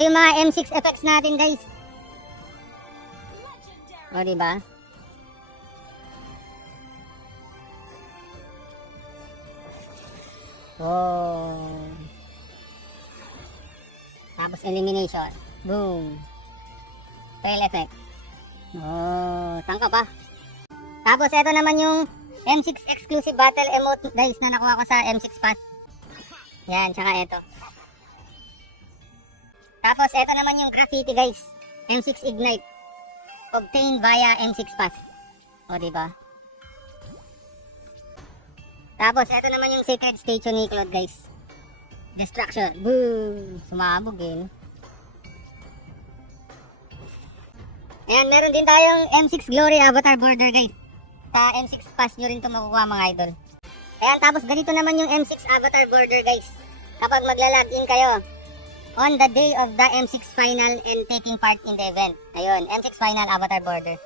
Yung mga M6 effects natin, guys. O, diba? Wow. Tapos elimination. Boom. Tail effect. Oh, tangka pa. Tapos ito naman yung M6 exclusive battle emote, guys, na nakuha ko sa M6 Pass. Yan, tsaka ito. Tapos ito naman yung graffiti, guys. M6 Ignite. Obtained via M6 Pass. O, diba? Tapos ito naman yung Sacred Statue ni Claude, guys. Destruction. Boom! Sumabog eh. Ayan, meron din tayong M6 Glory Avatar Border, guys. Sa M6 Pass nyo rin ito makukuha, mga idol. Ayan, tapos ganito naman yung M6 Avatar Border, guys. Kapag magla-login kayo on the day of the M6 final and taking part in the event. Ayun, M6 final Avatar Border.